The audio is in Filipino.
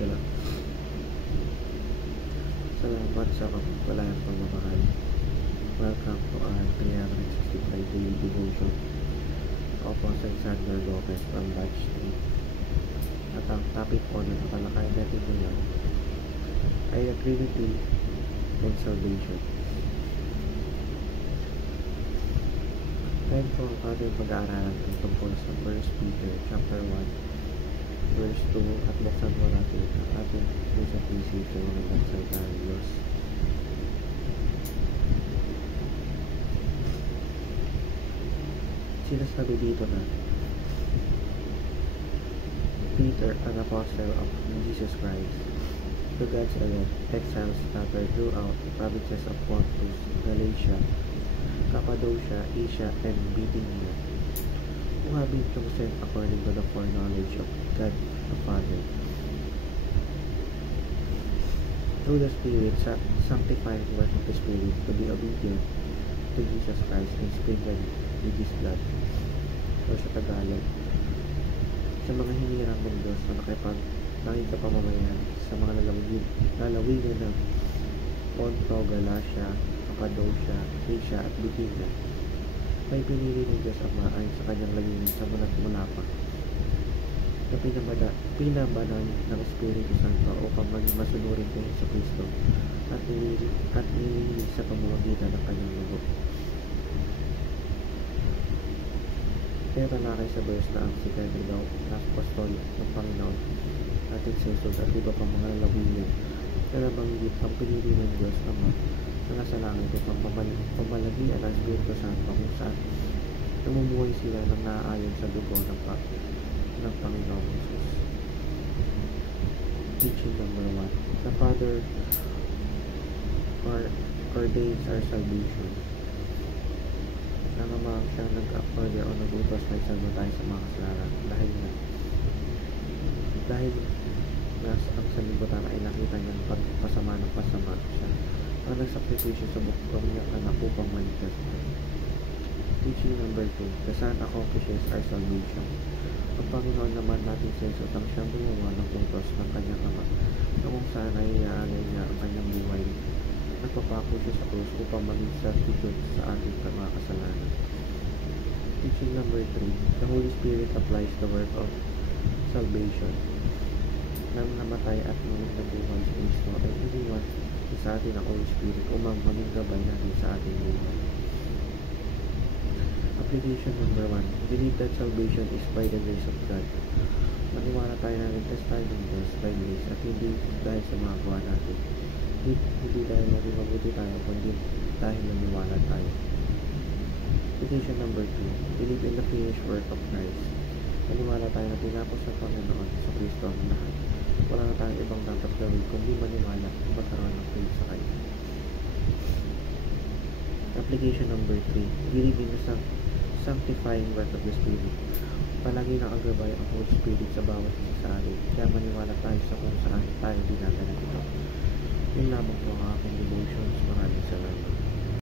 sila. Salamat sa kapagpalayang pagmamahal. Welcome to our 365 daily devotion. Ako po si Alexander Lopez from Batch 3. At ang topic po na nakalakay natin ngayon ay agreeability and salvation. Tayo po ang ating pag-aaralan tungkol sa 1 Peter chapter 1 verse 2 at buksan mo natin ang ating isang isip sa mga nagsalita ng Diyos. Sinasabi dito na Peter, an apostle of Jesus Christ, to God's elect exiles scattered throughout the provinces of Pontus, Galatia, Cappadocia, Asia, and Bithynia, who have been chosen according to the foreknowledge of God the Father, through the Spirit, sanctifying the work of the Spirit, to be obedient to Jesus Christ and sprinkled with His blood. O sa Tagalog, sa mga hinirang ng Diyos na nakipag-nanging kapamamayan sa mga lalawigan ng Ponto, Galatia, Cappadocia, Asia at Bithynia, may pinili ng Diyos Ama ayon sa kanyang layunin sa mula pa na pinabanal ng Espiritu Santo upang maging masunurin kay Jesucristo at nililig sa pamamagitan ng kanyang dugo. Kaya talakay sa verse na ang si Pedro daw na apostol ng Panginoon ating Jesus at iba pang mga lalawigan na nabanggit ang pinili ng Diyos Ama na nasa langit upang pamalagian ang Espiritu Santo kung saan namumuhay sila ng naaayon sa dugo ng Panginoong Jesus. Teaching number 1. The Father ordains our salvation. Ang Ama siyang nag-order o nag-utos na isalba tayo sa mga kasalanan dahil ang sanlibutan ay nakita niyang pagpasama ng pasama siya ang nagsakripisyo sa bukong niyang anak upang maligtas tayo. Teaching number 2. The Son accomplishes our salvation. Ang Panginoon naman natin si Jesus ang siyang gumawa ng utos ng kanyang Ama na kung saan ay iaalay niya ang kanyang buhay. Nagpapako siya sa krus upang maging substitute sa ating mga kasalanan. Teaching number 3. The Holy Spirit applies the work of salvation. Nang namatay at ngunit nabuhay sa Kristo ay iniwan sa atin ang Holy Spirit upang maging gabay natin sa ating buhay. Application number 1. Believe that salvation is by the grace of God. Maniwala tayo na ligtas tayo ng Diyos by grace at hindi dahil sa mga gawa natin. Hindi dahil natin mabuti tayo, kundi dahil naniwala tayo. Application number 2. Believe in the finished work of Christ. Maniwala tayo na tinapos ng Panginoon sa Kristo ang lahat. Wala na tayong ibang dapat gawin kundi maniwala at magkaroon ng faith sa Kanya. Application number 3. Believe in the sanctifying work of the Spirit. Palagi nakagabay ang Holy Spirit sa bawat isa sa atin, kaya maniwala tayo sa kung saan tayo dinadala ito. Yun lamang po ang aking devotions. Maraming salamat.